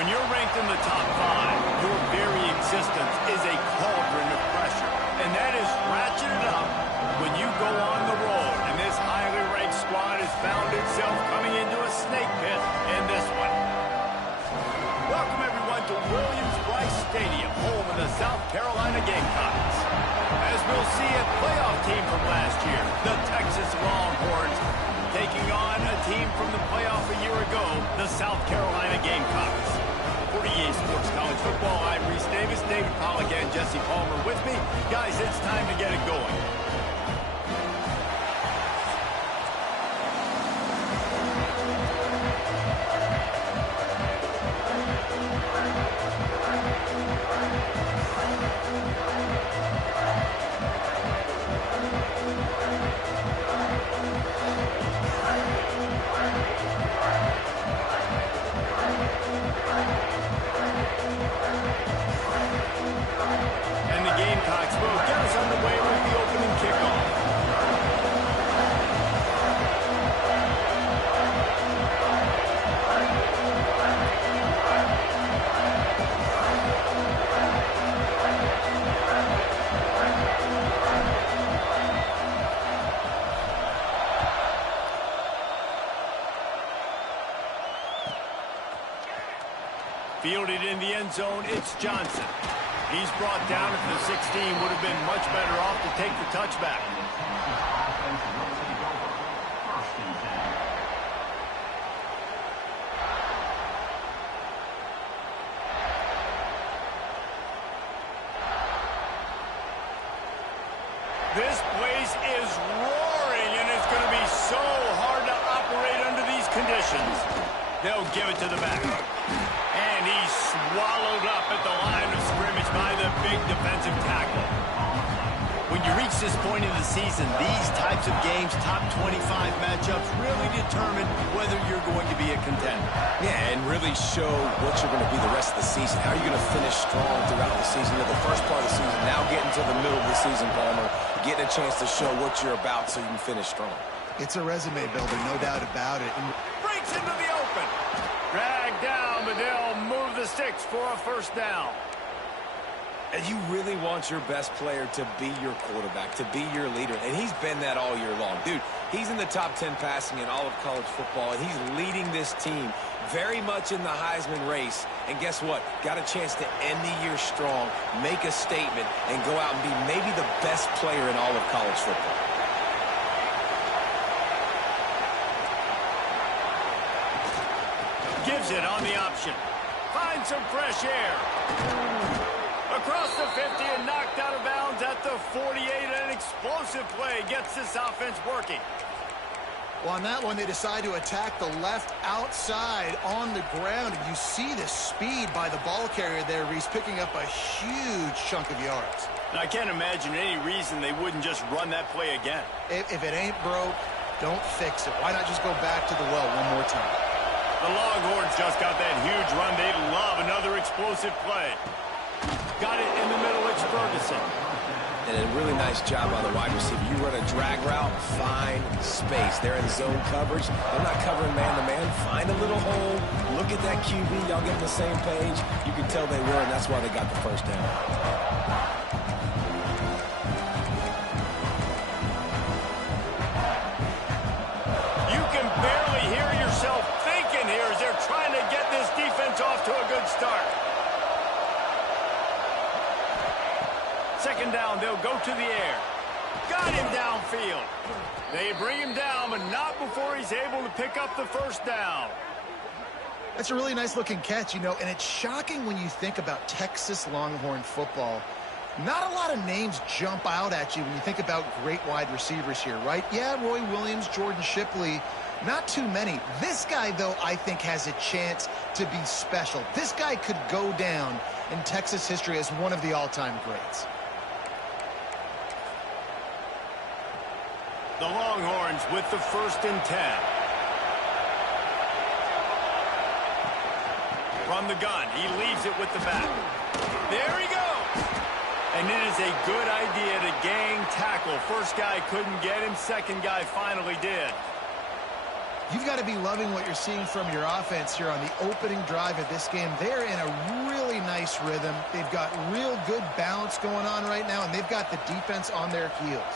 When you're ranked in the top 5, your very existence is a cauldron of pressure. And that is ratcheted up when you go on the road. And this highly ranked squad has found itself coming into a snake pit in this one. Welcome, everyone, to Williams-Brice Stadium, home of the South Carolina Gamecocks. As we'll see, a playoff team from last year, the Texas Longhorns, taking on a team from the playoff a year ago, the South Carolina Gamecocks. For EA Sports College Football, I'm Reese Davis, David Pollack, and Jesse Palmer with me. Guys, it's time to get it going. Fielded in the end zone, it's Johnson. He's brought down at the 16, would have been much better off to take the touchback. This place is roaring, and it's going to be so hard to operate under these conditions. They'll give it to the back. And he's swallowed up at the line of scrimmage by the big defensive tackle. When you reach this point in the season, these types of games, top 25 matchups, really determine whether you're going to be a contender. Yeah, and really show what you're going to be the rest of the season. How are you going to finish strong throughout the season? You know, the first part of the season, now getting to the middle of the season, Palmer, getting a chance to show what you're about so you can finish strong. It's a resume builder, no doubt about it. Breaks into the open. Dragged down, but they'll move the sticks for a first down. And you really want your best player to be your quarterback, to be your leader. And he's been that all year long. Dude, he's in the top 10 passing in all of college football, and he's leading this team very much in the Heisman race. And guess what? Got a chance to end the year strong, make a statement, and go out and be maybe the best player in all of college football. Gives it on the option. Finds some fresh air. Across the 50 and knocked out of bounds at the 48. An explosive play gets this offense working. Well, on that one, they decide to attack the left outside on the ground. And you see the speed by the ball carrier there, Reese, picking up a huge chunk of yards. Now, I can't imagine any reason they wouldn't just run that play again. If it ain't broke, don't fix it. Why not just go back to the well one more time? The Longhorns just got that huge run. They love another explosive play. Got it in the middle. It's Ferguson. And a really nice job by the wide receiver. You run a drag route, find space. They're in zone coverage. They're not covering man-to-man. Find a little hole. Look at that QB. Y'all get on the same page. You can tell they were, and that's why they got the first down. You can barely hear yourself thinking here as they're trying to get this defense off to a good start. Second down, they'll go to the air. Got him downfield. They bring him down, but not before he's able to pick up the first down. That's a really nice-looking catch, you know, and it's shocking when you think about Texas Longhorn football. Not a lot of names jump out at you when you think about great wide receivers here, right? Yeah, Roy Williams, Jordan Shipley, not too many. This guy, though, I think has a chance to be special. This guy could go down in Texas history as one of the all-time greats. The Longhorns with the 1st and 10. From the gun, he leaves it with the back. There he goes. And it is a good idea to gang tackle. First guy couldn't get him. Second guy finally did. You've got to be loving what you're seeing from your offense here on the opening drive of this game. They're in a really nice rhythm. They've got real good balance going on right now, and they've got the defense on their heels.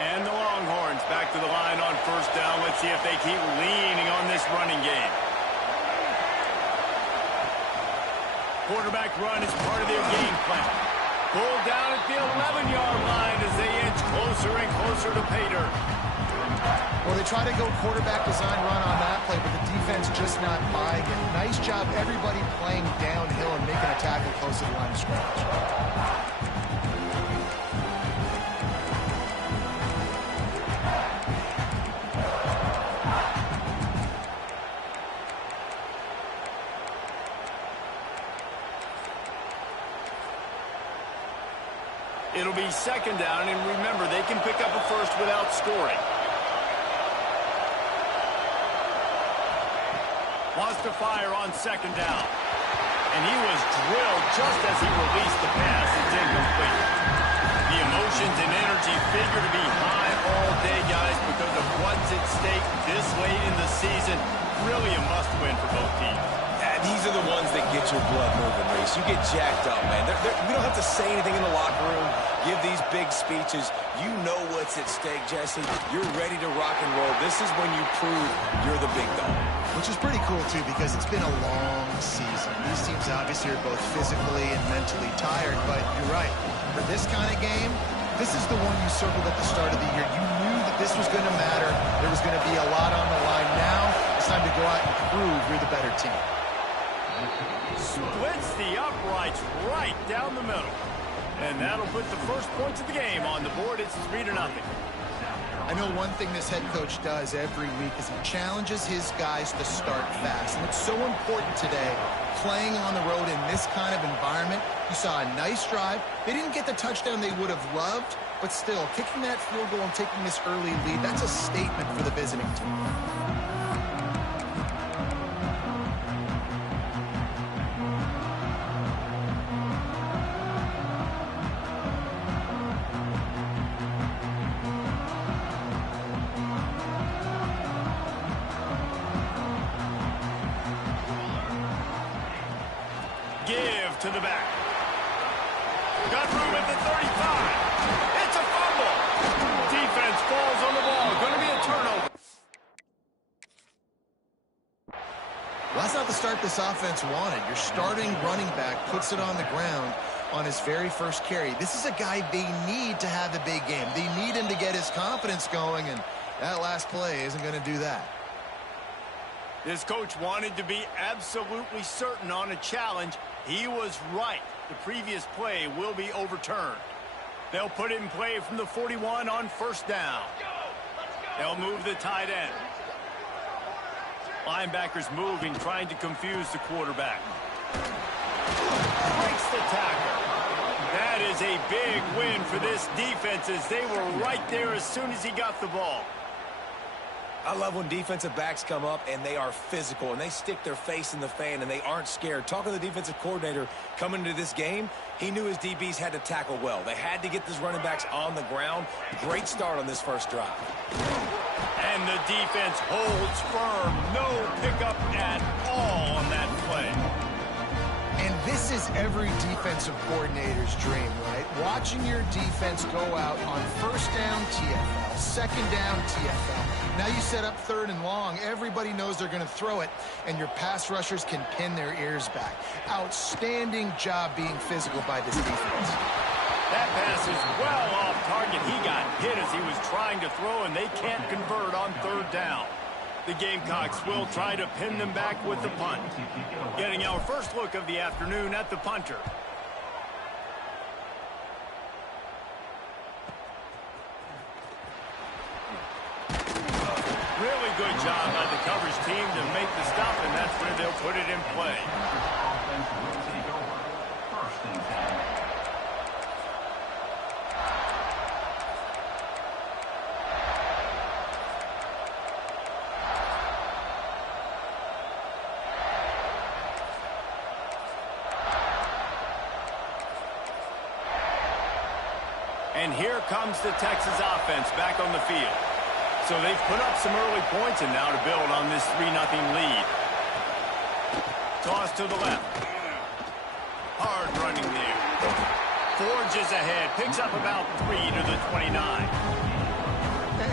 And the Longhorns back to the line on first down. Let's see if they keep leaning on this running game. Quarterback run is part of their game plan. Pulled down at the 11-yard line as they inch closer and closer to pay dirt. Well, they try to go quarterback design run on that play, but the defense just not buying it. Nice job, everybody playing downhill and making a tackle close to the line of scrimmage. It'll be second down, and remember, they can pick up a first without scoring. Wants to fire on second down. And he was drilled just as he released the pass. It's incomplete. The emotions and energy figure to be high all day, guys, because of what's at stake this late in the season. Really a must-win for both teams. These are the ones that get your blood moving, Reese. You get jacked up, man. We don't have to say anything in the locker room, give these big speeches. You know what's at stake, Jesse. You're ready to rock and roll. This is when you prove you're the big dog. Which is pretty cool, too, because it's been a long season. These teams obviously are both physically and mentally tired, but you're right. For this kind of game, this is the one you circled at the start of the year. You knew that this was going to matter. There was going to be a lot on the line. Now it's time to go out and prove you're the better team. Splits the uprights right down the middle. And that'll put the first points of the game on the board. It's 3-0. I know one thing this head coach does every week is he challenges his guys to start fast. And it's so important today, playing on the road in this kind of environment. You saw a nice drive. They didn't get the touchdown they would have loved, but still, kicking that field goal and taking this early lead, that's a statement for the visiting team. Give to the back. Got room at the 35. It's a fumble. Defense falls on the ball. Going to be a turnover. Well, that's not the start this offense wanted. Your starting running back puts it on the ground on his very first carry. This is a guy they need to have a big game. They need him to get his confidence going, and that last play isn't going to do that. This coach wanted to be absolutely certain on a challenge. He was right. The previous play will be overturned. They'll put it in play from the 41 on first down. They'll move the tight end. Linebackers moving, trying to confuse the quarterback. Breaks the tackle. That is a big win for this defense as they were right there as soon as he got the ball. I love when defensive backs come up and they are physical and they stick their face in the fan and they aren't scared. Talking to the defensive coordinator coming into this game, he knew his DBs had to tackle well. They had to get these running backs on the ground. Great start on this first drive. And the defense holds firm. No pickup at all on that play. And this is every defensive coordinator's dream, right? Watching your defense go out on first down TFL, second down TFL. Now you set up third and long. Everybody knows they're going to throw it, and your pass rushers can pin their ears back. Outstanding job being physical by this defense. That pass is well off target. He got hit as he was trying to throw, and they can't convert on third down. The Gamecocks will try to pin them back with the punt. Getting our first look of the afternoon at the punter. Really good job by the coverage team to make the stop, and that's where they'll put it in play. And here comes the Texas offense back on the field. So they've put up some early points and now to build on this 3-0 lead. Toss to the left. Hard running there. Forges ahead. Picks up about 3 to the 29.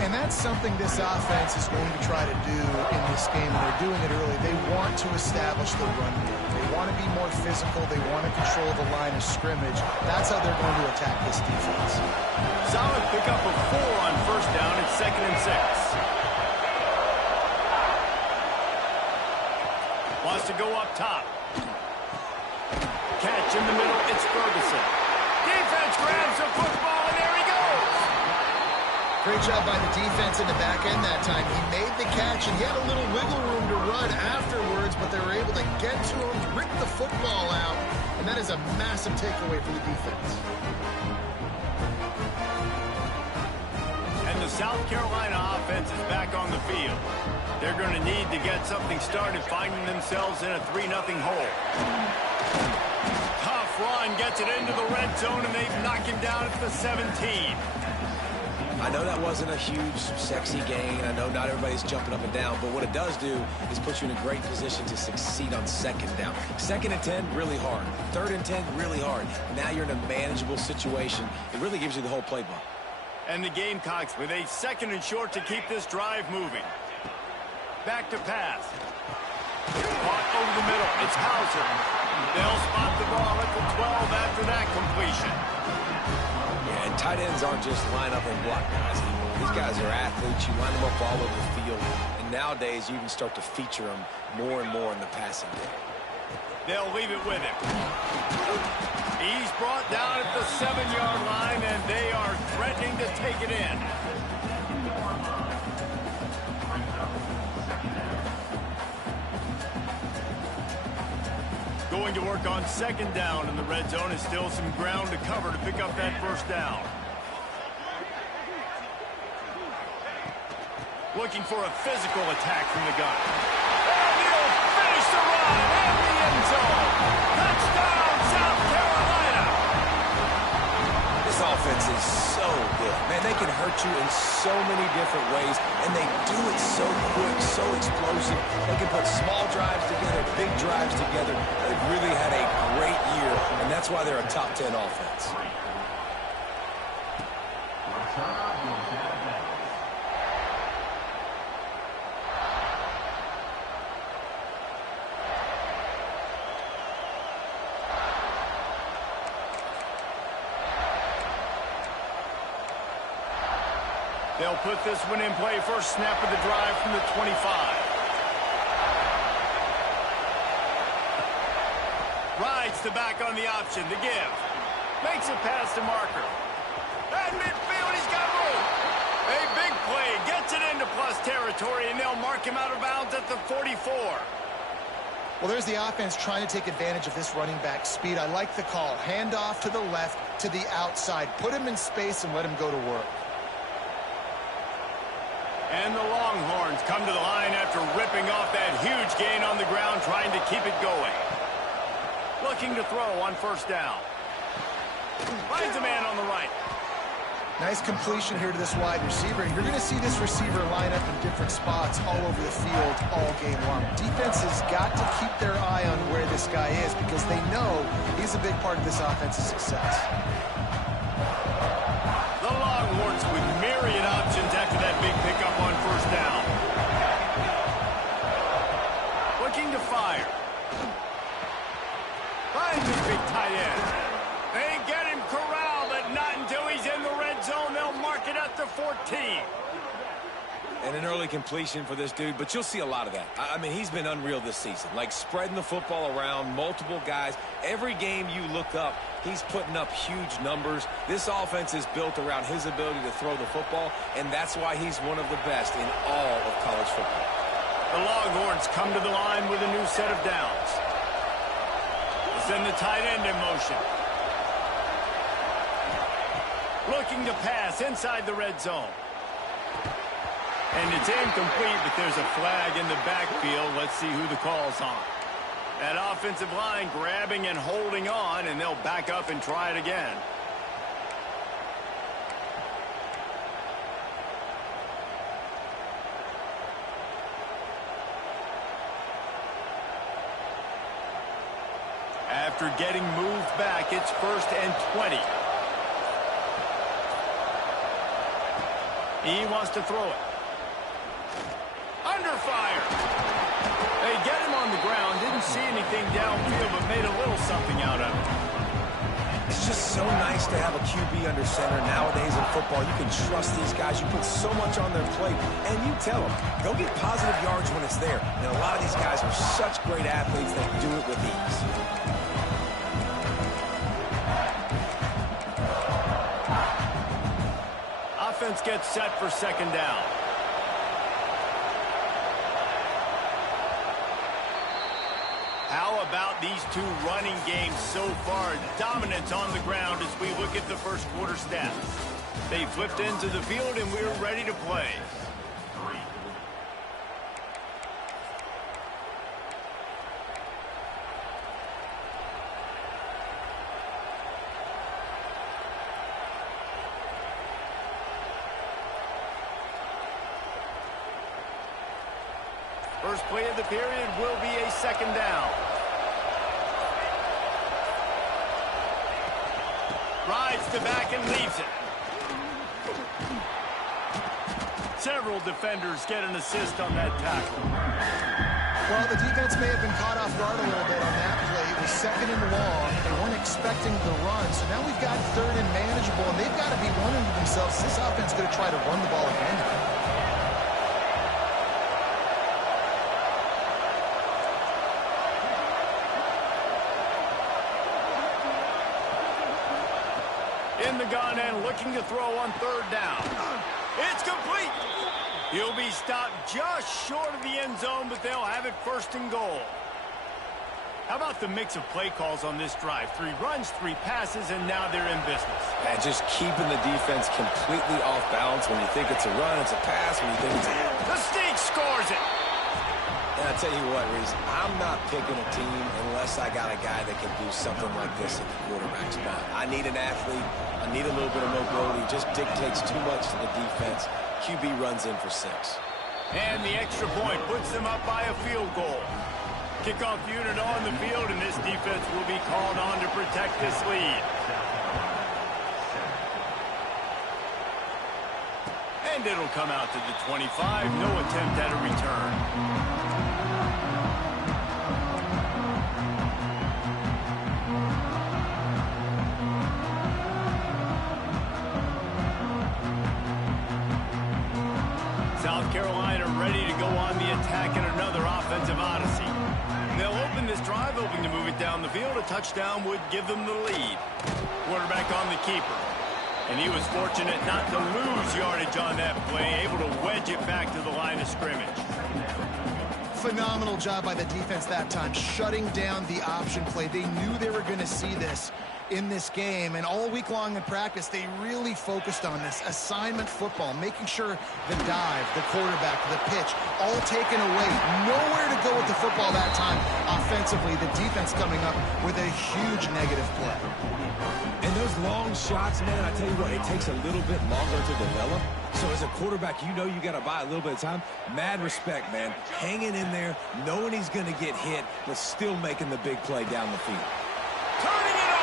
And that's something this offense is going to try to do in this game, and they're doing it early. They want to establish the run game. They want to be more physical. They want to control the line of scrimmage. That's how they're going to attack this defense. Solid pickup of 4 on first down. It's 2nd and 6. Wants to go up top. Catch in the middle. It's Ferguson. Defense grabs the football, and there he goes. Great job by the defense in the back end that time. He made the catch, and he had a little wiggle room to run afterwards, but they were able to get to him, rip the football out, and that is a massive takeaway for the defense. And the South Carolina offense is back on the field. They're going to need to get something started, finding themselves in a 3-0 hole. Tough run, gets it into the red zone, and they've knocked him down at the 17. I know that wasn't a huge, sexy gain. I know not everybody's jumping up and down, but what it does do is put you in a great position to succeed on 2nd down. 2nd and 10, really hard. 3rd and 10, really hard. Now you're in a manageable situation. It really gives you the whole playbook. And the Gamecocks with a 2nd and short to keep this drive moving. Back to pass. Caught over the middle. It's Hauser. They'll spot the ball at the 12 after that completion. Yeah, and tight ends aren't just line up and block guys anymore. These guys are athletes. You line them up all over the field. And nowadays, you can start to feature them more and more in the passing game. They'll leave it with him. He's brought down at the 7-yard line, and they are threatening to take it in. Going to work on 2nd down in the red zone. Is still some ground to cover to pick up that first down. Looking for a physical attack from the gun. And he'll finish the run in the end zone. Touchdown, South Carolina. This offense is so good. Man, they can hurt you in so many different ways, and they do it so quick, so explosive. They can put small drives together, big drives together. They've really had a great year, and that's why they're a top 10 offense. They'll put this one in play. First snap of the drive from the 25. Rides the back on the option to give. Makes it past the marker. At midfield, he's got room. A big play. Gets it into plus territory, and they'll mark him out of bounds at the 44. Well, there's the offense trying to take advantage of this running back speed. I like the call. Hand off to the left, to the outside. Put him in space and let him go to work. And the Longhorns come to the line after ripping off that huge gain on the ground, trying to keep it going. Looking to throw on first down. Finds a man on the right. Nice completion here to this wide receiver. You're going to see this receiver line up in different spots all over the field all game long. Defense has got to keep their eye on where this guy is because they know he's a big part of this offense's success. The Longhorns with myriad options after that big pickup on first down. Looking to fire. Finds his big tight end. They get him corralled, but not until he's in the red zone. They'll mark it at the 14. And an early completion for this dude, but you'll see a lot of that. I mean, he's been unreal this season, like spreading the football around, multiple guys. Every game you look up, he's putting up huge numbers. This offense is built around his ability to throw the football, and that's why he's one of the best in all of college football. The Longhorns come to the line with a new set of downs. Send the tight end in motion. Looking to pass inside the red zone. And it's incomplete, but there's a flag in the backfield. Let's see who the call's on. That offensive line grabbing and holding on, and they'll back up and try it again. after getting moved back. It's 1st and 20. He wants to throw it. Under fire. They get him on the ground. Didn't see anything downfield, but made a little something out of it. It's just so nice to have a QB under center. Nowadays in football, you can trust these guys. You put so much on their plate, and you tell them, go get positive yards when it's there. And a lot of these guys are such great athletes, they do it with ease. Offense gets set for 2nd down. How about these two running games so far? Dominance on the ground as we look at the first quarter stats. They flipped into the field and we're ready to play. First play of the period will be a 2nd down. Rides to back and leaves it. Several defenders get an assist on that tackle. Well, the defense may have been caught off guard a little bit on that play. It was 2nd and long. They weren't expecting the run. So now we've got 3rd and manageable, and they've got to be wondering to themselves, this offense is going to try to run the ball again. In the gun and looking to throw on 3rd down. It's complete. He'll be stopped just short of the end zone, but they'll have it 1st and goal. How about the mix of play calls on this drive? 3 runs, 3 passes, and now they're in business. And just keeping the defense completely off balance. When you think it's a run, it's a pass. When you think it's The Sneak scores it. And I tell you what, Reese, I'm not picking a team unless I got a guy that can do something like this at the quarterback spot. I need an athlete. I need a little bit of mobility. It just dictates too much to the defense. QB runs in for 6. And the extra point puts them up by a field goal. Kickoff unit on the field, and this defense will be called on to protect this lead. And it'll come out to the 25. No attempt at a return. South Carolina ready to go on the attack in another offensive odyssey. They'll open this drive, hoping to move it down the field. A touchdown would give them the lead. Quarterback on the keeper. And he was fortunate not to lose yardage on that play, able to wedge it back to the line of scrimmage. Phenomenal job by the defense that time, shutting down the option play. They knew they were going to see this in this game, and all week long in practice, they really focused on this assignment football, making sure the dive, the quarterback, the pitch, all taken away. Nowhere to go with the football that time. Offensively, the defense coming up with a huge negative play. And those long shots, man, I tell you what, it takes a little bit longer to develop. So as a quarterback, you know you got to buy a little bit of time. Mad respect, man. Hanging in there, knowing he's going to get hit, but still making the big play down the field. Turning it on!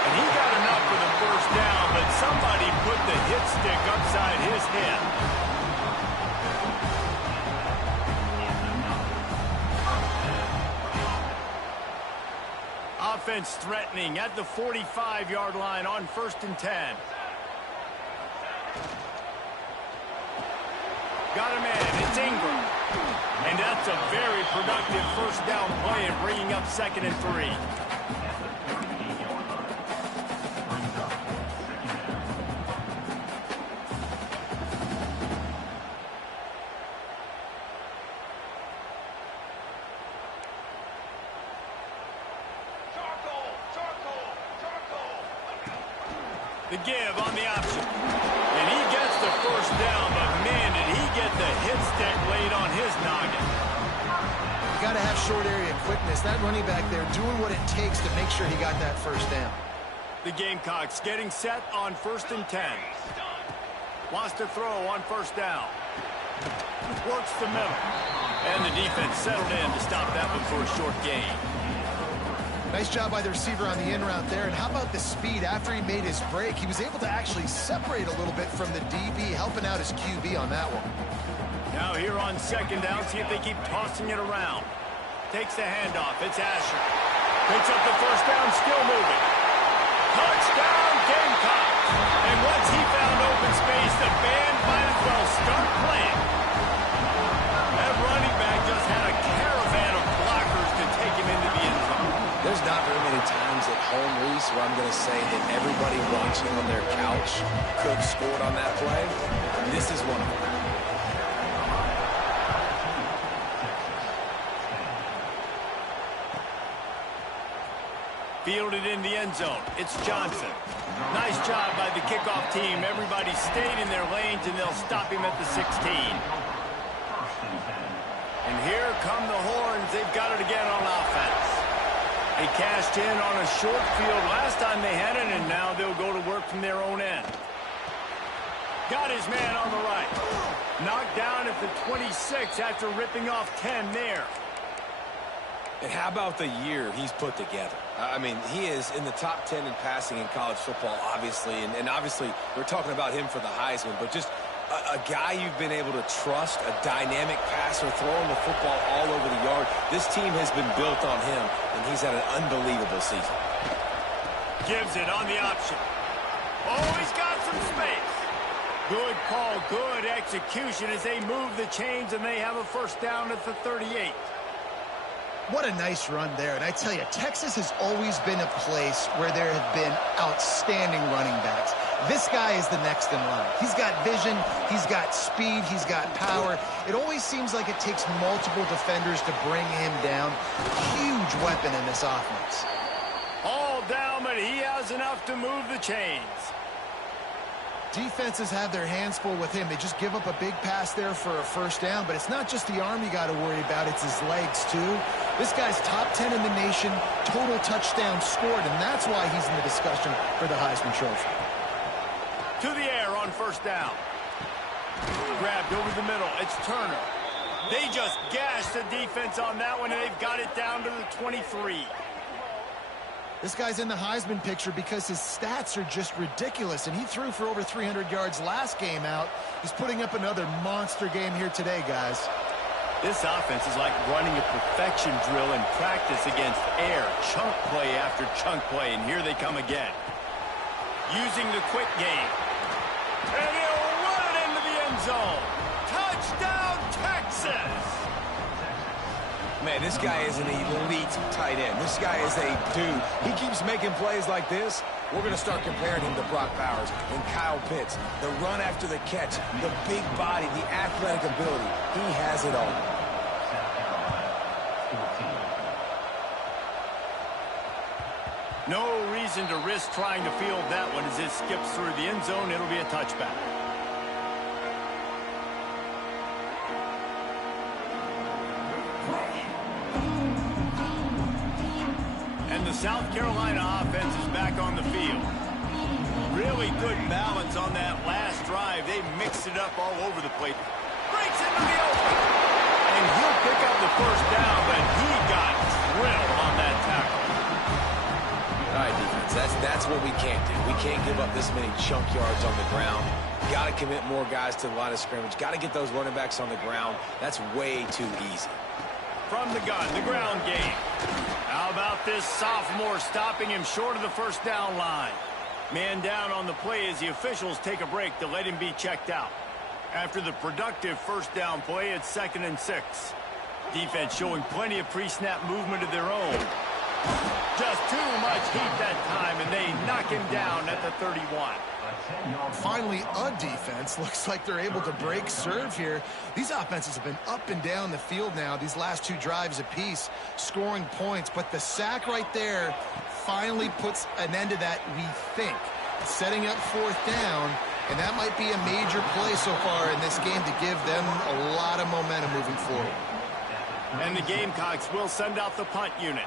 And he got enough for the 1st down, but somebody put the hit stick upside his head. Offense threatening at the 45-yard line on 1st and 10. Got him in. It's Ingram. And that's a very productive 1st down play and bringing up 2nd and 3. The give on the option. And he gets the 1st down, but man, did he get the hit stick laid on his noggin. You got to have short area quickness. That running back there doing what it takes to make sure he got that 1st down. The Gamecocks getting set on 1st and 10. Wants to throw on 1st down. Works the middle. And the defense settled in to stop that one for a short gain. Nice job by the receiver on the in route there. And how about the speed? After he made his break, he was able to actually separate a little bit from the DB, helping out his QB on that one. Now here on second down, see if they keep tossing it around. Takes the handoff. It's Asher. Picks up the first down, still moving. Touchdown, Gamecocks. And once he found open space, the band might as well start playing. That running back just had a caravan of blockers to take him into the end zone. There's not very many times at home, Reese, where I'm going to say that everybody watching on their couch could have scored on that play. This is one of them. Fielded in the end zone. It's Johnson. Nice job by the kickoff team. Everybody stayed in their lanes, and they'll stop him at the 16. And here come the horns. They've got it again on offense. They cashed in on a short field last time they had it, and now they'll go to work from their own end. Got his man on the right. Knocked down at the 26 after ripping off 10 there. And how about the year he's put together? I mean, he is in the top 10 in passing in college football, obviously. And obviously, we're talking about him for the Heisman. But just a guy you've been able to trust, a dynamic passer, throwing the football all over the yard. This team has been built on him, and he's had an unbelievable season. Gives it on the option. Oh, he's got some space. Good call, good execution as they move the chains, and they have a first down at the 38. What a nice run there. And I tell you, Texas has always been a place where there have been outstanding running backs. This guy is the next in line. He's got vision, he's got speed, he's got power. It always seems like it takes multiple defenders to bring him down. Huge weapon in this offense. All down, but he has enough to move the chains. Defenses have their hands full with him. They just give up a big pass there for a first down, but it's not just the arm you got to worry about, it's his legs too. This guy's top 10 in the nation, total touchdowns scored, and that's why he's in the discussion for the Heisman Trophy. To the air on first down. Grabbed over the middle. It's Turner. They just gashed the defense on that one, and they've got it down to the 23. This guy's in the Heisman picture because his stats are just ridiculous, and he threw for over 300 yards last game out. He's putting up another monster game here today, guys. This offense is like running a perfection drill in practice against air, chunk play after chunk play, and here they come again. Using the quick game. And he'll run it into the end zone. Touchdown, Texas! Man, this guy is an elite tight end. This guy is a dude. He keeps making plays like this. We're going to start comparing him to Brock Bowers and Kyle Pitts. The run after the catch, the big body, the athletic ability. He has it all. No reason to risk trying to field that one as it skips through the end zone. It'll be a touchback. And the South Carolina offense is back on the field. Really good balance on that last drive. They mixed it up all over the place. Breaks into the open. And he'll pick up the first down, but he got drilled on that tackle. All right, defense, that's what we can't do. We can't give up this many chunk yards on the ground. Got to commit more guys to the line of scrimmage. Got to get those running backs on the ground. That's way too easy. From the gun, the ground game. How about this sophomore stopping him short of the first down line? Man down on the play as the officials take a break to let him be checked out. After the productive first down play, it's 2nd and 6. Defense showing plenty of pre-snap movement of their own. Just too much heat that time, and they knock him down at the 31. Finally, a defense. Looks like they're able to break serve here. These offenses have been up and down the field now, these last two drives apiece, scoring points. But the sack right there finally puts an end to that, we think. Setting up 4th down, and that might be a major play so far in this game to give them a lot of momentum moving forward. And the Gamecocks will send out the punt unit.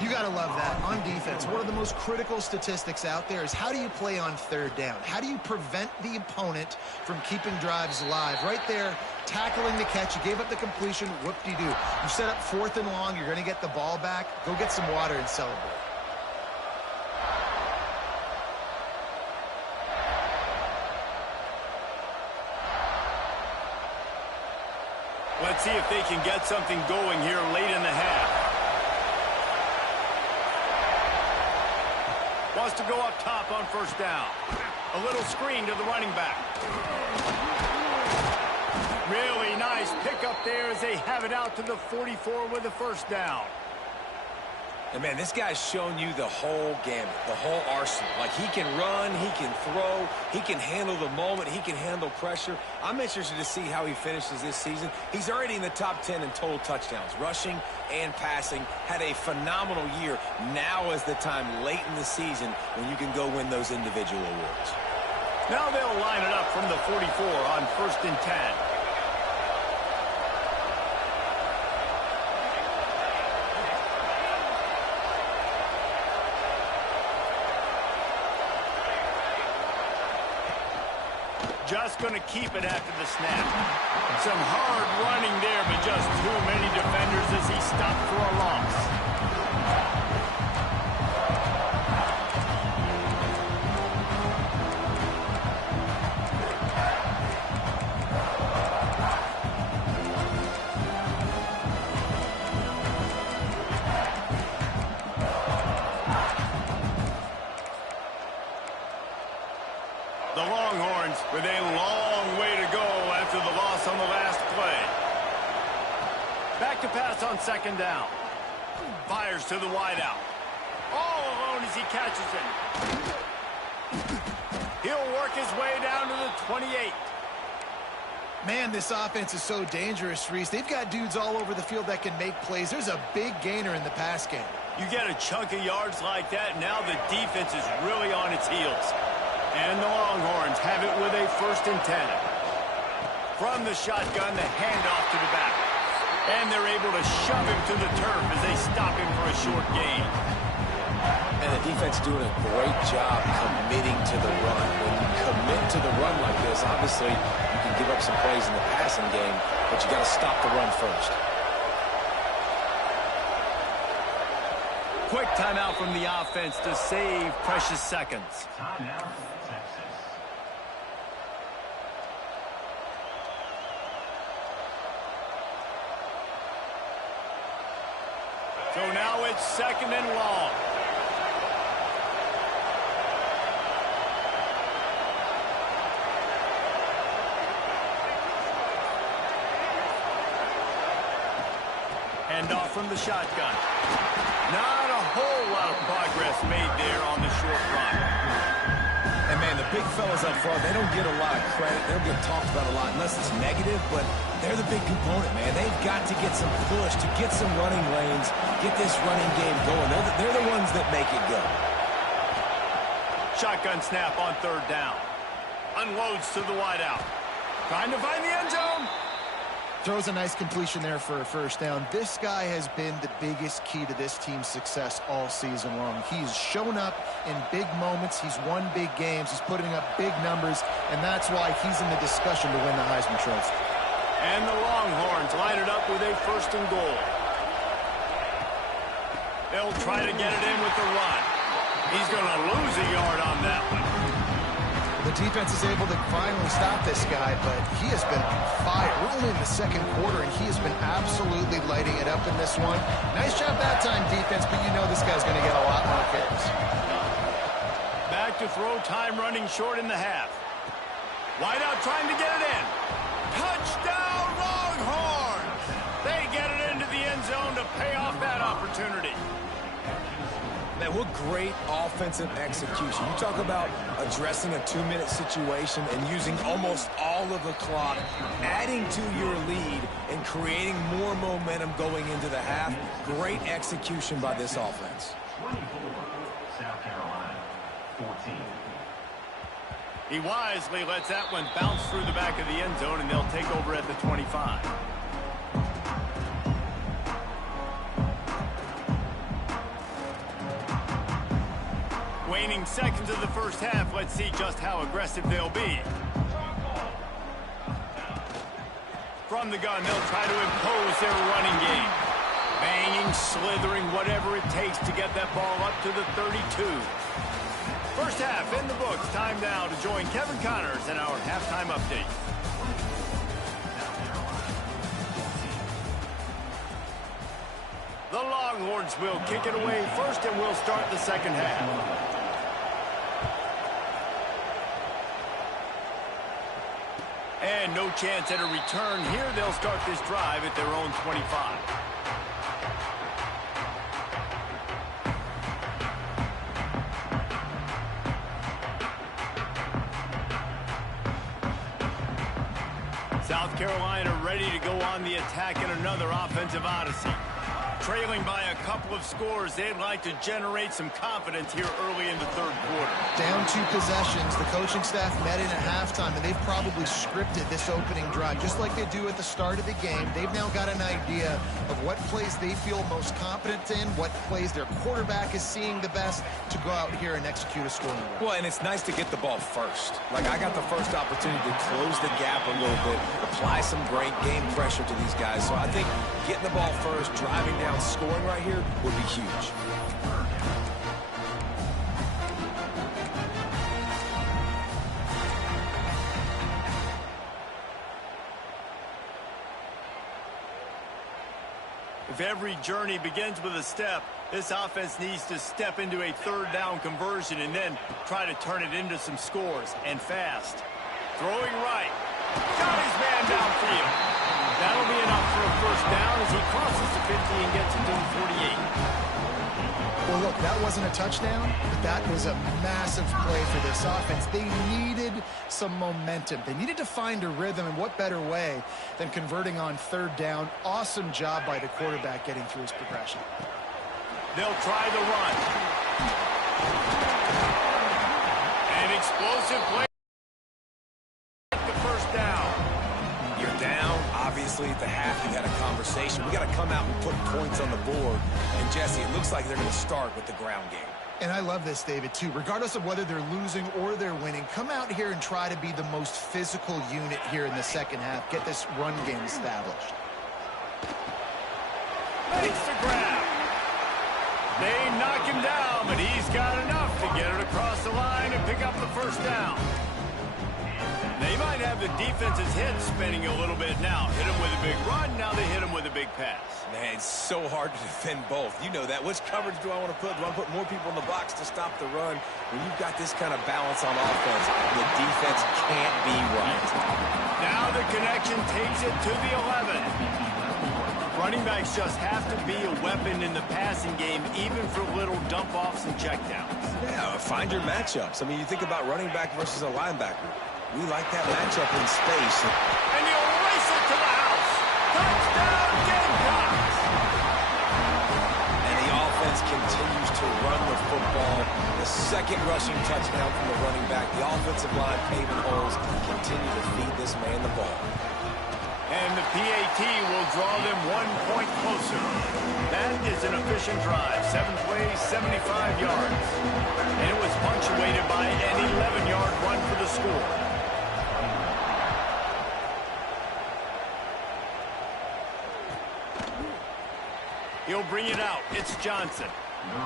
You got to love that. On defense, one of the most critical statistics out there is how do you play on third down? How do you prevent the opponent from keeping drives alive? Right there, tackling the catch. You gave up the completion. Whoop-de-doo. You set up 4th and long. You're going to get the ball back. Go get some water and celebrate. Let's see if they can get something going here late in the half. Wants to go up top on 1st down. A little screen to the running back. Really nice pickup there as they have it out to the 44 with the 1st down. And, man, this guy's shown you the whole gamut, the whole arsenal. Like, he can run, he can throw, he can handle the moment, he can handle pressure. I'm interested to see how he finishes this season. He's already in the top 10 in total touchdowns, rushing and passing. Had a phenomenal year. Now is the time late in the season when you can go win those individual awards. Now they'll line it up from the 44 on 1st and 10. Just going to keep it after the snap. Some hard running there, but just too many defenders as he stopped for a loss. The Longhorns with a long way to go after the loss on the last play. Back to pass on 2nd down. Fires to the wideout. All alone as he catches it. He'll work his way down to the 28. Man, this offense is so dangerous, Reese. They've got dudes all over the field that can make plays. There's a big gainer in the pass game. You get a chunk of yards like that, now the defense is really on its heels. And the Longhorns have it with a 1st and 10. From the shotgun, the handoff to the back. And they're able to shove him to the turf as they stop him for a short gain. And the defense doing a great job committing to the run. When you commit to the run like this, obviously you can give up some plays in the passing game, but you got to stop the run first. Quick timeout from the offense to save precious seconds. Timeout, Texas. So now it's 2nd and long. Handoff from the shotgun. Not a whole lot of progress made there on the short run. And, man, the big fellas up front, they don't get a lot of credit. They don't get talked about a lot unless it's negative, but they're the big component, man. They've got to get some push, to get some running lanes, get this running game going. They're the ones that make it go. Shotgun snap on 3rd down. Unloads to the wideout. Trying to find the end zone. Throws a nice completion there for a 1st down. This guy has been the biggest key to this team's success all season long. He's shown up in big moments. He's won big games. He's putting up big numbers, and that's why he's in the discussion to win the Heisman Trophy. And the Longhorns line it up with a 1st and goal. They'll try to get it in with the run. He's going to lose a yard on that one. The defense is able to finally stop this guy, but he has been on fire. We're only in the 2nd quarter, and he has been absolutely lighting it up in this one. Nice job that time, defense, but you know this guy's going to get a lot more carries. Back to throw, time running short in the half. Wideout trying to get it in. Touchdown, Longhorns! They get it into the end zone to pay off that opportunity. Man, what great offensive execution. You talk about addressing a 2-minute situation and using almost all of the clock, adding to your lead and creating more momentum going into the half. Great execution by this offense. 24, South Carolina, 14. He wisely lets that one bounce through the back of the end zone, and they'll take over at the 25. Waning seconds of the first half. Let's see just how aggressive they'll be. From the gun, they'll try to impose their running game. Banging, slithering, whatever it takes to get that ball up to the 32. First half in the books. Time now to join Kevin Connors in our halftime update. The Longhorns will kick it away first, and we'll start the second half. And no chance at a return here. They'll start this drive at their own 25. South Carolina ready to go on the attack in another offensive odyssey. Trailing by a couple of scores, they'd like to generate some confidence here early in the third quarter. Down 2 possessions, the coaching staff met in at halftime, and they've probably scripted this opening drive, just like they do at the start of the game. They've now got an idea of what plays they feel most confident in, what plays their quarterback is seeing the best to go out here and execute a scoring run. Well, and it's nice to get the ball first. Like, I got the first opportunity to close the gap a little bit, apply some great game pressure to these guys. So I think getting the ball first, driving down, scoring right here would be huge. If every journey begins with a step, this offense needs to step into a third down conversion and then try to turn it into some scores, and fast. Throwing right. Got his man downfield. That'll be enough for a first down as he crosses the 50 and gets it to the 48. Well, look, that wasn't a touchdown, but that was a massive play for this offense. They needed some momentum. They needed to find a rhythm, and what better way than converting on third down. Awesome job by the quarterback getting through his progression. They'll try the run. An explosive play. Obviously, at the half, you had a conversation. We got to come out and put points on the board. And, Jesse, it looks like they're going to start with the ground game. And I love this, David, too. Regardless of whether they're losing or they're winning, come out here and try to be the most physical unit here in the second half. Get this run game established. Makes the grab. They knock him down, but he's got enough to get it across the line and pick up the first down. They might have the defense's head spinning a little bit now. Hit him with a big run, now they hit him with a big pass. Man, it's so hard to defend both. You know that. Which coverage do I want to put? Do I put more people in the box to stop the run? When you've got this kind of balance on offense, the defense can't be right. Now the connection takes it to the 11. Running backs just have to be a weapon in the passing game, even for little dump-offs and checkdowns. Yeah, find your matchups. I mean, you think about running back versus a linebacker. We like that matchup in space. And he'll race it to the house. Touchdown, Gamecocks! And the offense continues to run the football. The second rushing touchdown from the running back. The offensive line paving holes. Continue to feed this man the ball. And the PAT will draw them 1 point closer. That is an efficient drive. 7 plays, 75 yards. And it was punctuated by an 11-yard run for the score. He'll bring it out. It's Johnson.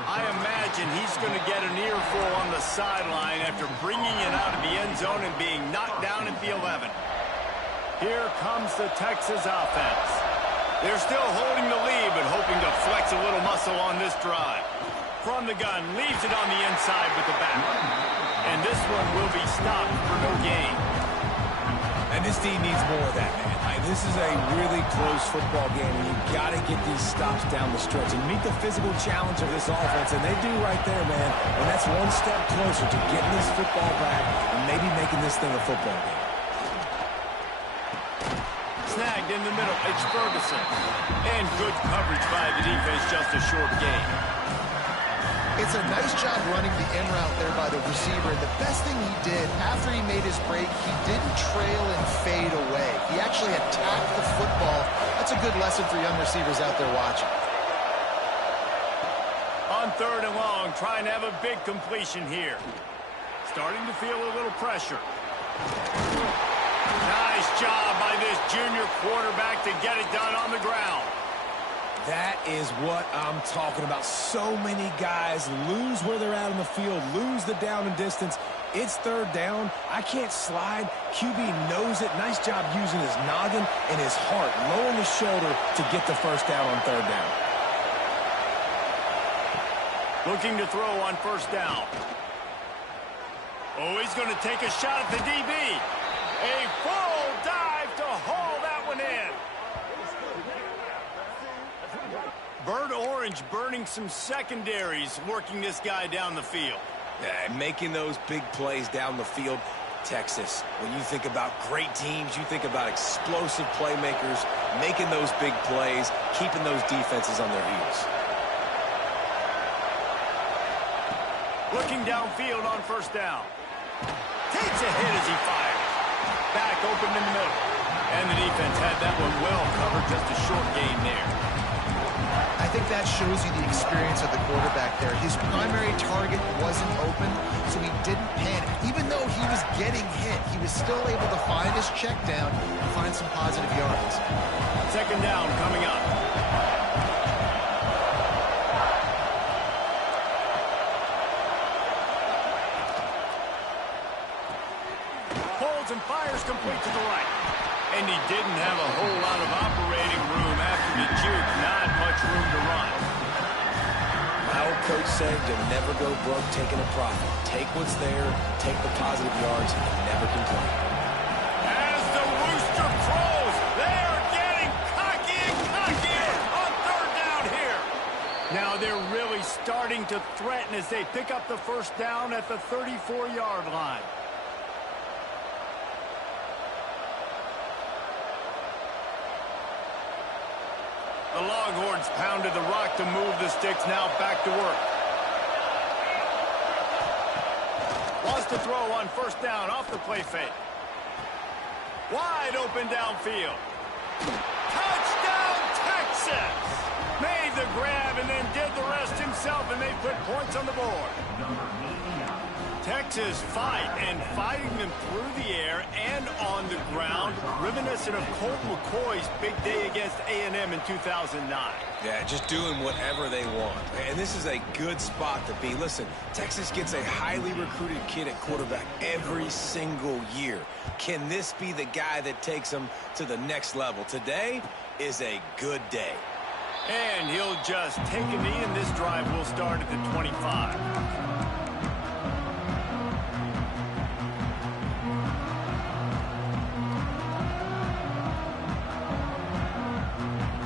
I imagine he's going to get an earful on the sideline after bringing it out of the end zone and being knocked down at the 11. Here comes the Texas offense. They're still holding the lead, but hoping to flex a little muscle on this drive. From the gun, leaves it on the inside with the back. And this one will be stopped for no gain. And this team needs more of that, man. This is a really close football game, and you've got to get these stops down the stretch and meet the physical challenge of this offense, and they do right there, man. And that's one step closer to getting this football back and maybe making this thing a football game. Snagged in the middle, it's Ferguson. And good coverage by the defense, just a short gain. It's a nice job running the in route there by the receiver. And the best thing he did after he made his break, he didn't trail and fade away. He actually attacked the football. That's a good lesson for young receivers out there watching. On 3rd and long, trying to have a big completion here. Starting to feel a little pressure. Nice job by this junior quarterback to get it done on the ground. That is what I'm talking about. So many guys lose where they're at on the field, lose the down and distance. It's 3rd down. I can't slide. QB knows it. Nice job using his noggin and his heart, lowering his shoulder to get the 1st down on 3rd down. Looking to throw on 1st down. Oh, he's going to take a shot at the DB. A full dive to haul that one in. Bird Orange burning some secondaries, working this guy down the field. Yeah, making those big plays down the field. Texas, when you think about great teams, you think about explosive playmakers, making those big plays, keeping those defenses on their heels. Looking downfield on 1st down. Takes a hit as he fires. Back open in the middle. And the defense had that one well covered, just a short gain there. I think that shows you the experience of the quarterback there. His primary target wasn't open, so he didn't panic. Even though he was getting hit, he was still able to find his check down and find some positive yards. 2nd down coming up. Pulls and fires complete to the right. And he didn't have a whole lot of operating room after the juke. Not much room to run. My old coach said you'll never go broke taking a profit. Take what's there, take the positive yards, and never complain. As the rooster crows, they are getting cocky and cockier on 3rd down here. Now they're really starting to threaten as they pick up the 1st down at the 34-yard line. The Longhorns pounded the rock to move the sticks, now back to work. Wants to throw on 1st down off the play fake. Wide open downfield. Touchdown, Texas! Made the grab and then did the rest himself, and they put points on the board. Texas fighting them through the air and on the ground, reminiscent of Colt McCoy's big day against A&M in 2009. Yeah, just doing whatever they want. And this is a good spot to be. Listen, Texas gets a highly recruited kid at quarterback every single year. Can this be the guy that takes them to the next level? Today is a good day. And he'll just take a knee, and this drive will start at the 25.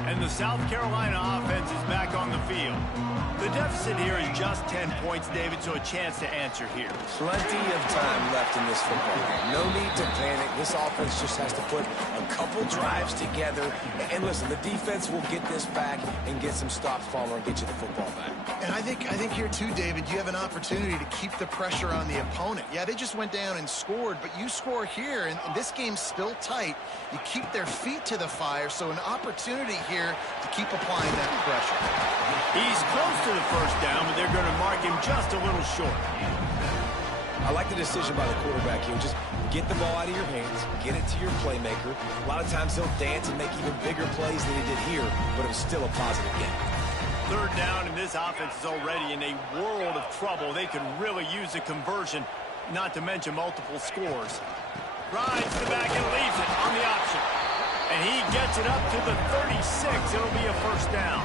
And the South Carolina offense is back on the field. The deficit here is just 10 points, David, so a chance to answer here. Plenty of time left in this football game. No need to panic. This offense just has to put a couple drives together. And listen, the defense will get this back and get some stops, Palmer, and get you the football back. And I think here, too, David, you have an opportunity to keep the pressure on the opponent. Yeah, they just went down and scored, but you score here, and this game's still tight. You keep their feet to the fire, so an opportunity here to keep applying that pressure. He's close to the 1st down, but they're going to mark him just a little short. I like the decision by the quarterback here. Just get the ball out of your hands, get it to your playmaker. A lot of times he'll dance and make even bigger plays than he did here, but it was still a positive game. 3rd down, and this offense is already in a world of trouble. They could really use a conversion, not to mention multiple scores. Rides the back and leaves it on the option. And he gets it up to the 36. It'll be a 1st down.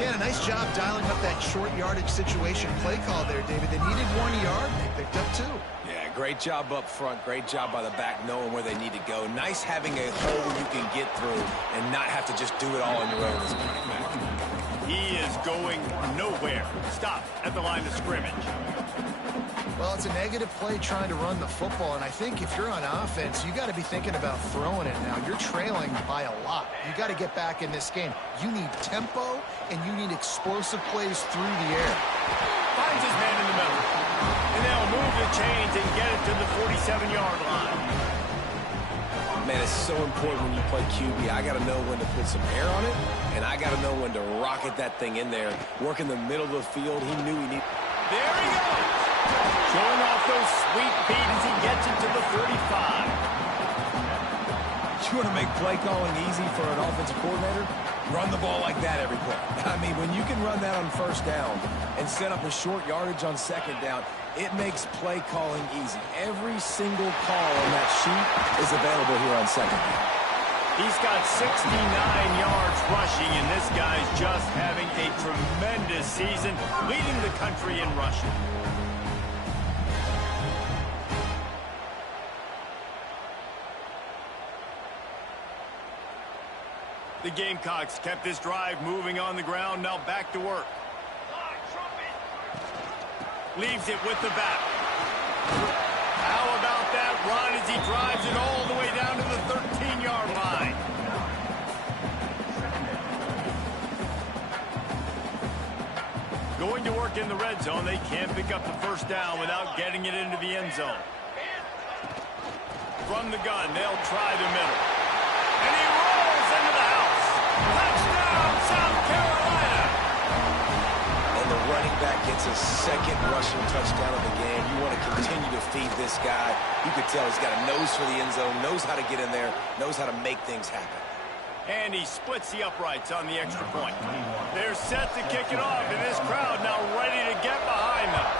Yeah, a nice job dialing up that short yardage situation play call there, David. They needed 1 yard, they picked up 2. Yeah, great job up front. Great job by the back knowing where they need to go. Nice having a hole you can get through and not have to just do it all on your own as a running back. He is going nowhere. Stop at the line of scrimmage. Well, it's a negative play trying to run the football, and I think if you're on offense, you got to be thinking about throwing it now. You're trailing by a lot. You got to get back in this game. You need tempo, and you need explosive plays through the air. Finds his man in the middle. And they'll move the chains and get it to the 47-yard line. Man, a That's so important when you play QB. I got to know when to put some air on it, and I got to know when to rocket that thing in there. Work in the middle of the field. He knew he needed. There he goes. Showing off those sweet feet as he gets it to the 35. You want to make play calling easy for an offensive coordinator? Run the ball like that every play. I mean, when you can run that on first down and set up a short yardage on second down, it makes play calling easy. Every single call on that sheet is available here on second down. He's got 69 yards rushing, and this guy's just having a tremendous season, leading the country in rushing. The Gamecocks kept this drive moving on the ground, now back to work. Leaves it with the back. How about that run as he drives it all the way down to the 13-yard line? Going to work in the red zone, they can't pick up the first down without getting it into the end zone. From the gun, they'll try the middle. And he rolls into the house. Touchdown, South Carolina! And the running back gets a second rushing touchdown of the game. You want to continue to feed this guy. You could tell he's got a nose for the end zone, knows how to get in there, knows how to make things happen. And he splits the uprights on the extra point. They're set to kick it off, and this crowd now ready to get behind them.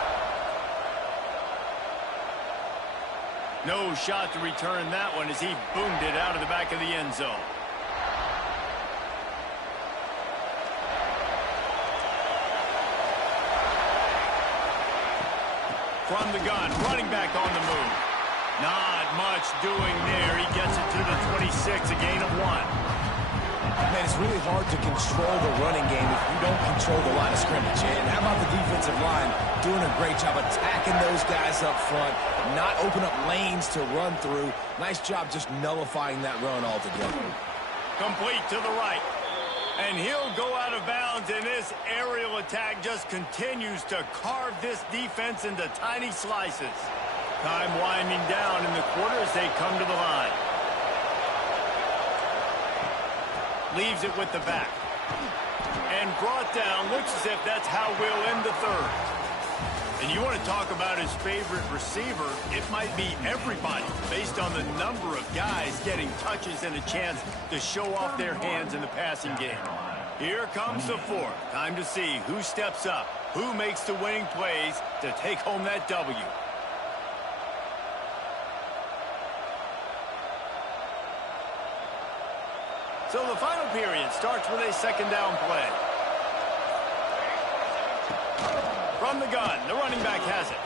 No shot to return that one as he boomed it out of the back of the end zone. From the gun, running back on the move. Not much doing there. He gets it to the 26, a gain of 1. Man, it's really hard to control the running game if you don't control the line of scrimmage. And how about the defensive line doing a great job attacking those guys up front, not open up lanes to run through. Nice job just nullifying that run altogether. Complete to the right. And he'll go out of bounds, and this aerial attack just continues to carve this defense into tiny slices. Time winding down in the quarter as they come to the line. Leaves it with the back. And brought down. Looks as if that's how we'll end the third. And you want to talk about his favorite receiver, it might be everybody based on the number of guys getting touches and a chance to show off their hands in the passing game. Here comes the fourth. Time to see who steps up, who makes the winning plays to take home that W. So the final period starts with a second down play. From the gun, the running back has it.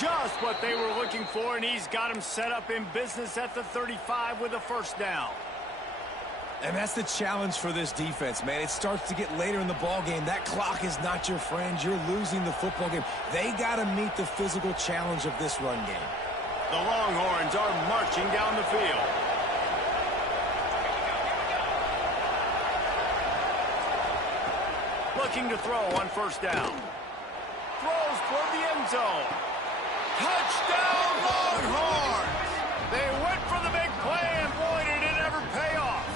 Just what they were looking for, and he's got him set up in business at the 35 with a first down. And that's the challenge for this defense, man. It starts to get later in the ball game. That clock is not your friend. You're losing the football game. They got to meet the physical challenge of this run game. The Longhorns are marching down the field. Looking to throw on first down. Throws toward the end zone. Touchdown, Longhorns! They went for the big play, and boy, did it ever pay off.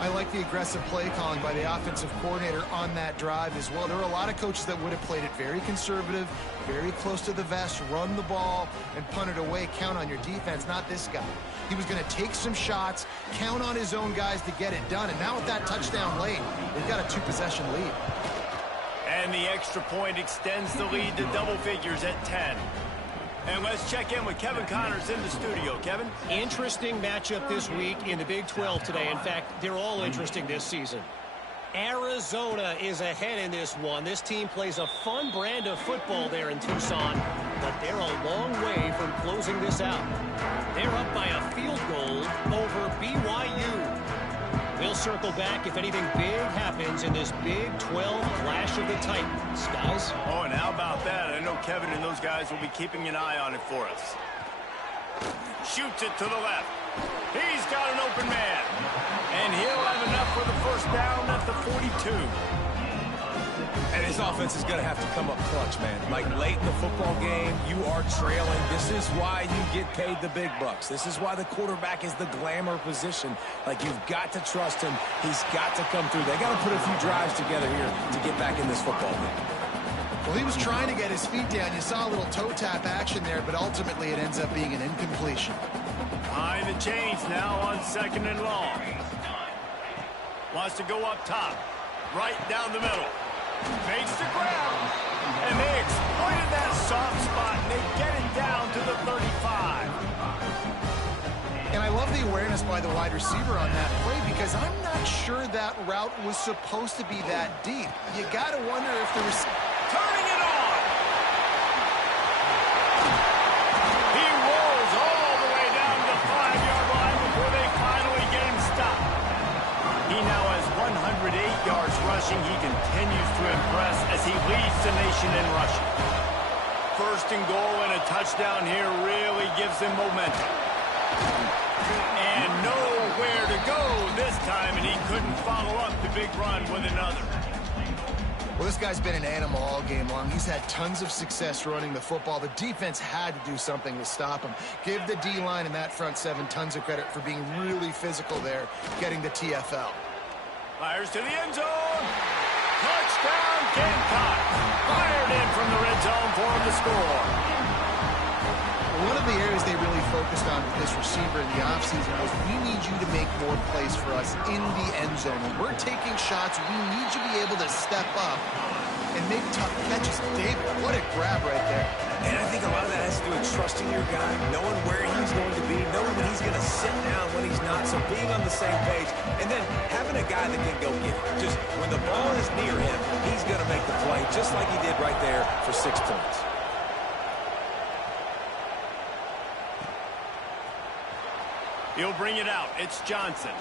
I like the aggressive play calling by the offensive coordinator on that drive as well. There are a lot of coaches that would have played it very conservative, very close to the vest, run the ball, and punt it away. Count on your defense, not this guy. He was going to take some shots, count on his own guys to get it done. And now with that touchdown late, they've got a two-possession lead. And the extra point extends the lead to double figures at 10. And let's check in with Kevin Connors in the studio. Kevin? Interesting matchup this week in the Big 12 today. In fact, they're all interesting this season. Arizona is ahead in this one. This team plays a fun brand of football there in Tucson, but they're a long way from closing this out. They're up by a field goal over BYU. We'll circle back if anything big happens in this Big 12 clash of the Titans. Guys? Oh, and how about that? I know Kevin and those guys will be keeping an eye on it for us. Shoots it to the left. He's got an open man. And he'll have enough for the first down at the 42. And his offense is going to have to come up clutch, man. Like late in the football game, you are trailing. This is why you get paid the big bucks. This is why the quarterback is the glamour position. Like, you've got to trust him. He's got to come through. They got to put a few drives together here to get back in this football game. Well, he was trying to get his feet down. You saw a little toe tap action there, but ultimately it ends up being an incompletion. Behind the chains now on 2nd and long. Wants to go up top. Right down the middle. Fakes the grab. And they exploited that soft spot, and they get it down to the 35. And I love the awareness by the wide receiver on that play because I'm not sure that route was supposed to be that deep. You got to wonder if the receiver... Turning it on. He rolls all the way down to the 5-yard line before they finally get him stopped. He now has 108 yards rushing. He continues to impress as he leads the nation in rushing. 1st and goal and a touchdown here really gives him momentum. And nowhere to go this time, and he couldn't follow up the big run with another. Well, this guy's been an animal all game long. He's had tons of success running the football. The defense had to do something to stop him. Give the D-line and that front 7 tons of credit for being really physical there, getting the TFL. Fires to the end zone. Touchdown, Gamecock. Fired in from the red zone for him to score. One of the areas they really focused on with this receiver in the offseason was we need you to make more plays for us in the end zone. When we're taking shots, we need you to be able to step up and make tough catches. David, what a grab right there. And I think a lot of that has to do with trusting your guy, knowing where he's going to be, knowing when he's going to sit down, when he's not, so being on the same page, and then having a guy that can go get it. Just when the ball is near him, he's going to make the play, just like he did right there for 6 points. He'll bring it out. It's Johnson.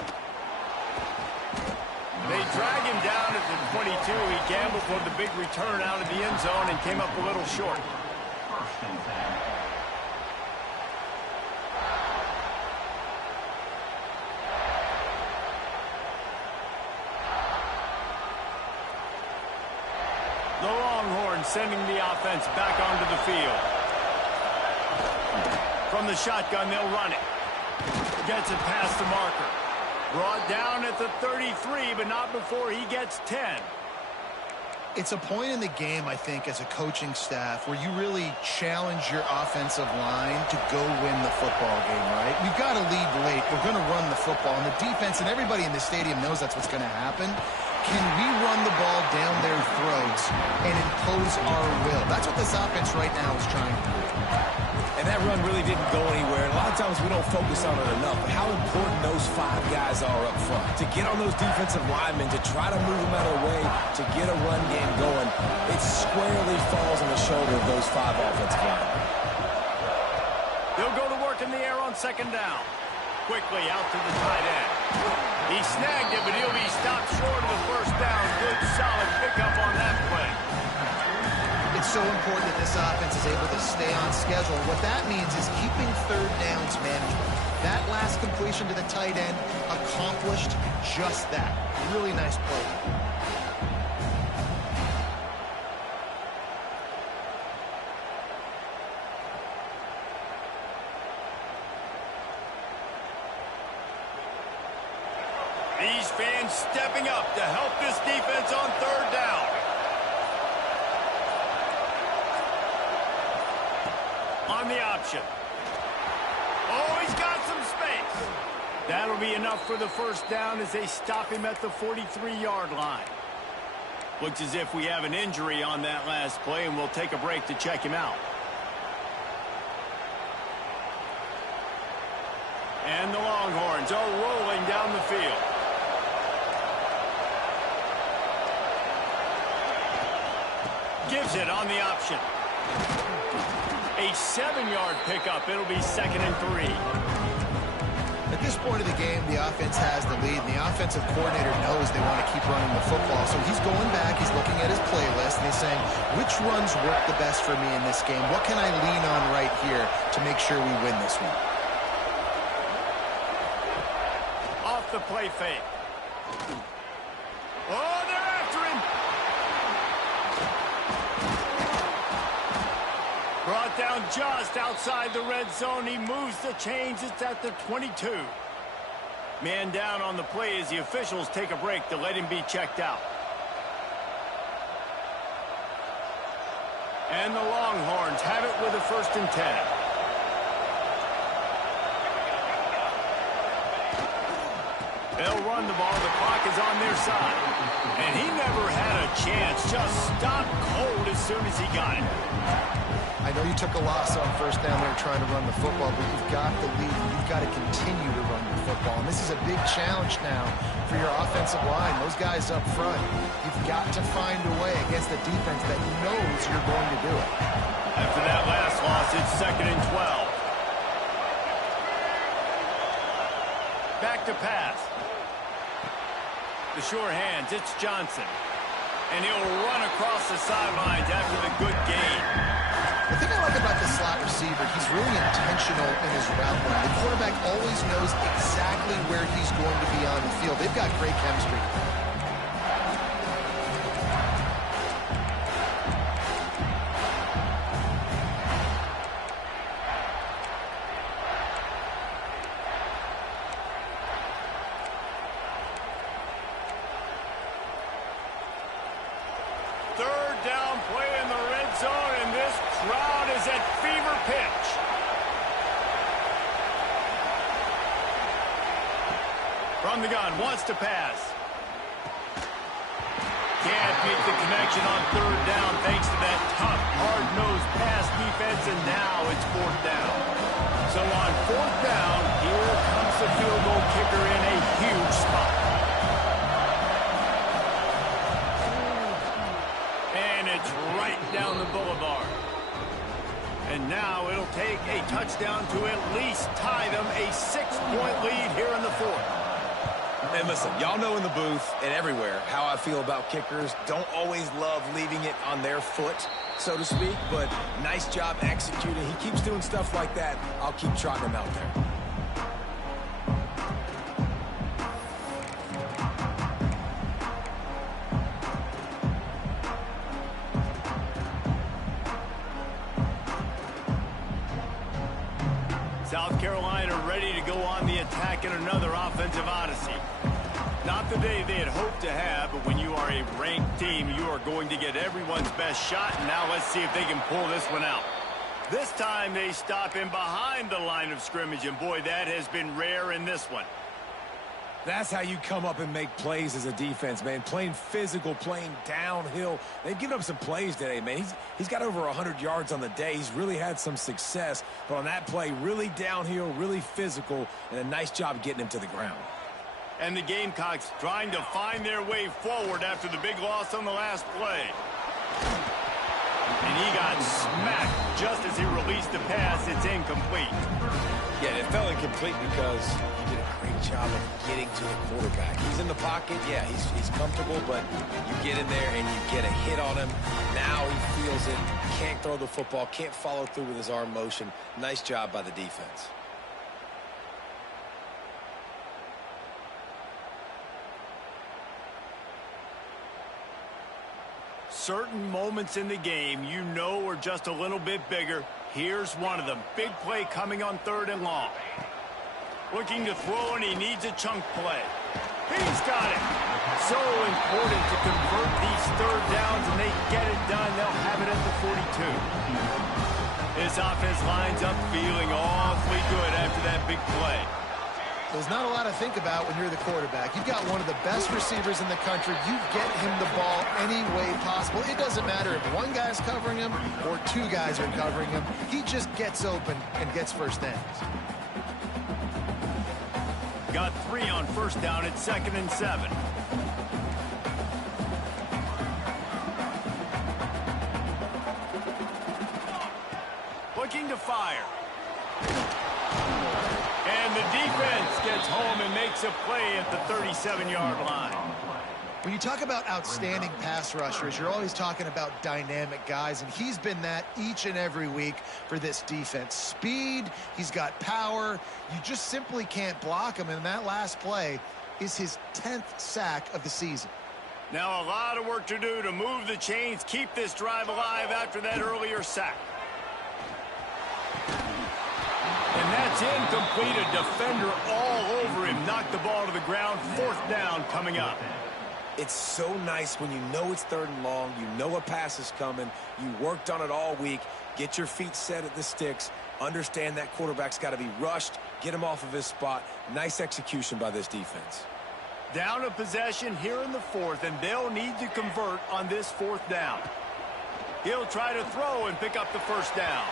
They drag him down at the 22. He gambled for the big return out of the end zone and came up a little short. 1st and 10. The Longhorns sending the offense back onto the field. From the shotgun, they'll run it. Gets it past the marker. Brought down at the 33, but not before he gets 10. It's a point in the game, I think, as a coaching staff where you really challenge your offensive line to go win the football game, right? We've got to lead late. We're going to run the football. And the defense and everybody in the stadium knows that's what's going to happen. Can we run the ball down their throats and impose our will? That's what this offense right now is trying to do. And that run really didn't go anywhere. And a lot of times we don't focus on it enough. But how important those 5 guys are up front. To get on those defensive linemen, to try to move them out of the way, to get a run game going, it squarely falls on the shoulder of those 5 offensive linemen. They'll go to work in the air on 2nd down. Quickly out to the tight end. He snagged it, but he'll be stopped short of the 1st down. Good, solid pickup on that play. It's so important that this offense is able to stay on schedule. What that means is keeping 3rd downs manageable. That last completion to the tight end accomplished just that. Really nice play. These fans stepping up to help this defense on 3rd down. On the option. Oh, he's got some space. That'll be enough for the 1st down as they stop him at the 43-yard line. Looks as if we have an injury on that last play, and we'll take a break to check him out. And the Longhorns are rolling down the field. Gives it on the option. A 7-yard pickup. It'll be 2nd and 3. At this point of the game, the offense has the lead, and the offensive coordinator knows they want to keep running the football. So he's going back, he's looking at his playlist, and he's saying, which runs work the best for me in this game? What can I lean on right here to make sure we win this one? Off the play fake. Oh, they're after him. down just outside the red zone. He moves the chains. It's at the 22. Man down on the play as the officials take a break to let him be checked out. And the Longhorns have it with a 1st and 10. They'll run the ball. The clock is on their side. And he never had a chance. Just stopped cold as soon as he got it. I know you took a loss on 1st down there trying to run the football, but you've got the lead. You've got to continue to run the football. And this is a big challenge now for your offensive line. Those guys up front, you've got to find a way against the defense that knows you're going to do it. After that last loss, it's 2nd and 12. Back to pass. The sure hands, it's Johnson. And he'll run across the sidelines after the good gain. The thing I like about the slot receiver, he's really intentional in his route running. The quarterback always knows exactly where he's going to be on the field. They've got great chemistry. Third down play in the red zone, and this crowd is at fever pitch. From the gun, wants to pass. Can't make the connection on 3rd down thanks to that tough, hard-nosed pass defense, and now it's 4th down. So on 4th down, here comes the field goal kicker in a huge spot. Right down the boulevard. And now it'll take a touchdown to at least tie them a 6-point lead here in the 4th. And listen, y'all know in the booth and everywhere how I feel about kickers. Don't always love leaving it on their foot, so to speak, but nice job executing. He keeps doing stuff like that. I'll keep trotting him out there. South Carolina ready to go on the attack in another offensive odyssey. Not the day they had hoped to have, but when you are a ranked team, you are going to get everyone's best shot. And now let's see if they can pull this one out. This time they stop him behind the line of scrimmage, and boy, that has been rare in this one. That's how you come up and make plays as a defense, man. Playing physical, playing downhill. They've given up some plays today, man. He's got over 100 yards on the day. He's really had some success. But on that play, really downhill, really physical, and a nice job getting him to the ground. And the Gamecocks trying to find their way forward after the big loss on the last play. And he got smacked just as he released the pass. It's incomplete. Yeah, it fell incomplete because he did a great job of getting to the quarterback. He's in the pocket. Yeah, he's comfortable, but you get in there and you get a hit on him. Now he feels it. Can't throw the football. Can't follow through with his arm motion. Nice job by the defense. Certain moments in the game you know are just a little bit bigger. Here's one of them. Big play coming on 3rd and long. Looking to throw, and he needs a chunk play. He's got it. So important to convert these 3rd downs, and they get it done. They'll have it at the 42. This offense lines up feeling awfully good after that big play. There's not a lot to think about when you're the quarterback. You've got one of the best receivers in the country. You get him the ball any way possible. It doesn't matter if one guy's covering him or 2 guys are covering him. He just gets open and gets first downs. Got 3 on 1st down. It's 2nd and 7. Looking to fire. And the defense gets home and makes a play at the 37-yard line. When you talk about outstanding pass rushers, you're always talking about dynamic guys, and he's been that each and every week for this defense. Speed, he's got power. You just simply can't block him, and that last play is his 10th sack of the season. Now a lot of work to do to move the chains, keep this drive alive after that earlier sack. It's incomplete. A defender all over him. Knocked the ball to the ground. 4th down coming up. It's so nice when you know it's 3rd and long, you know a pass is coming, you worked on it all week, get your feet set at the sticks, understand that quarterback's got to be rushed, get him off of his spot. Nice execution by this defense. Down a possession here in the 4th, and they'll need to convert on this 4th down. He'll try to throw and pick up the 1st down.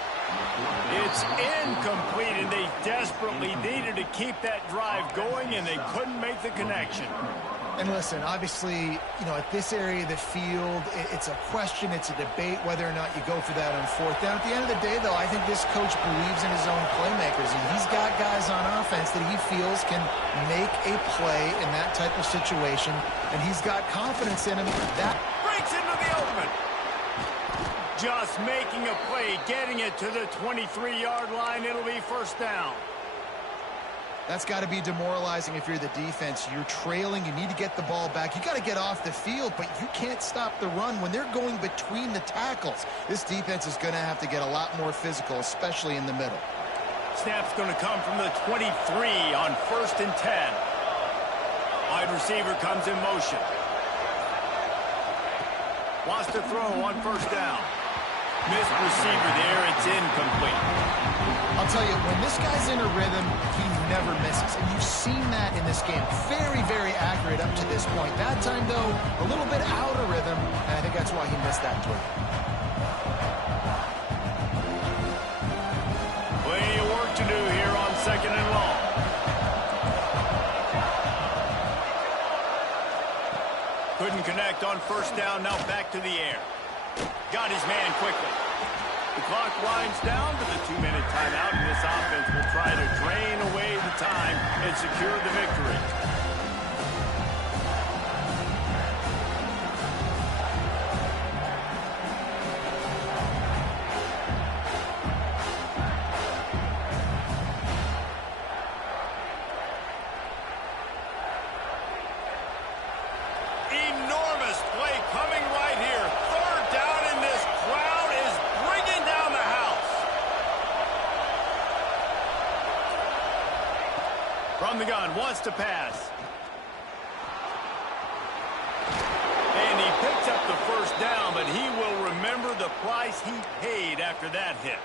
It's incomplete, and they desperately needed to keep that drive going, and they couldn't make the connection. And listen, obviously, at this area of the field, it's a question, it's a debate whether or not you go for that on 4th down. At the end of the day, though, I think this coach believes in his own playmakers, and he's got guys on offense that he feels can make a play in that type of situation, and he's got confidence in him. That breaks into the open. Just making a play, getting it to the 23-yard line. It'll be 1st down. That's got to be demoralizing if you're the defense. You're trailing. You need to get the ball back. You got to get off the field, but you can't stop the run when they're going between the tackles. This defense is going to have to get a lot more physical, especially in the middle. Snap's going to come from the 23 on 1st and 10. Wide receiver comes in motion. Wants to throw on 1st down. Missed receiver there. It's incomplete. I'll tell you, when this guy's in a rhythm, he never misses. And you've seen that in this game. Very, very accurate up to this point. That time, though, a little bit out of rhythm, and I think that's why he missed that throw. Plenty of work to do here on 2nd and long. Couldn't connect on 1st down. Now back to the air. Got his man quickly. The clock winds down to the 2-minute timeout, and this offense will try to drain away the time and secure the victory. Enormous play coming right here. 3rd down, and this crowd is bringing down the house. From the gun, wants to pass. And he picks up the 1st down, but he will remember the price he paid after that hit.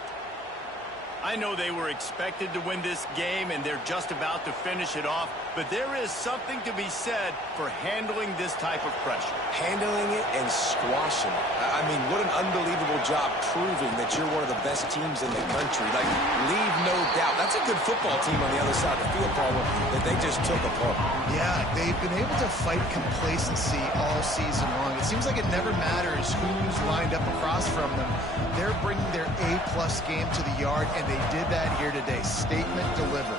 I know they were expected to win this game, and they're just about to finish it off, but there is something to be said for handling this type of pressure. Handling it and squashing it. I mean, what an unbelievable job proving that you're one of the best teams in the country. Like, leave no doubt. That's a good football team on the other side of the field, Paul, that they just took apart. Yeah, they've been able to fight complacency all season long. It seems like it never matters who's lined up across from them. They're bringing their A-plus game to the yard, and they did that here today. Statement delivered.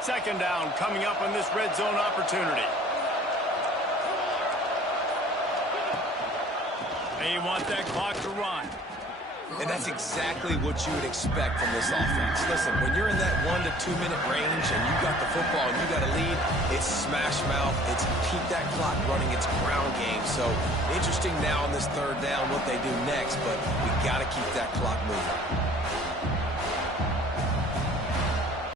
Second down coming up on this red zone opportunity. They want that clock to run. And that's exactly what you would expect from this offense. Listen, when you're in that 1 to 2 minute range and you got the football and you got a lead, it's smash mouth, it's keep that clock running, it's ground game. So interesting now on this 3rd down what they do next, but we got to keep that clock moving.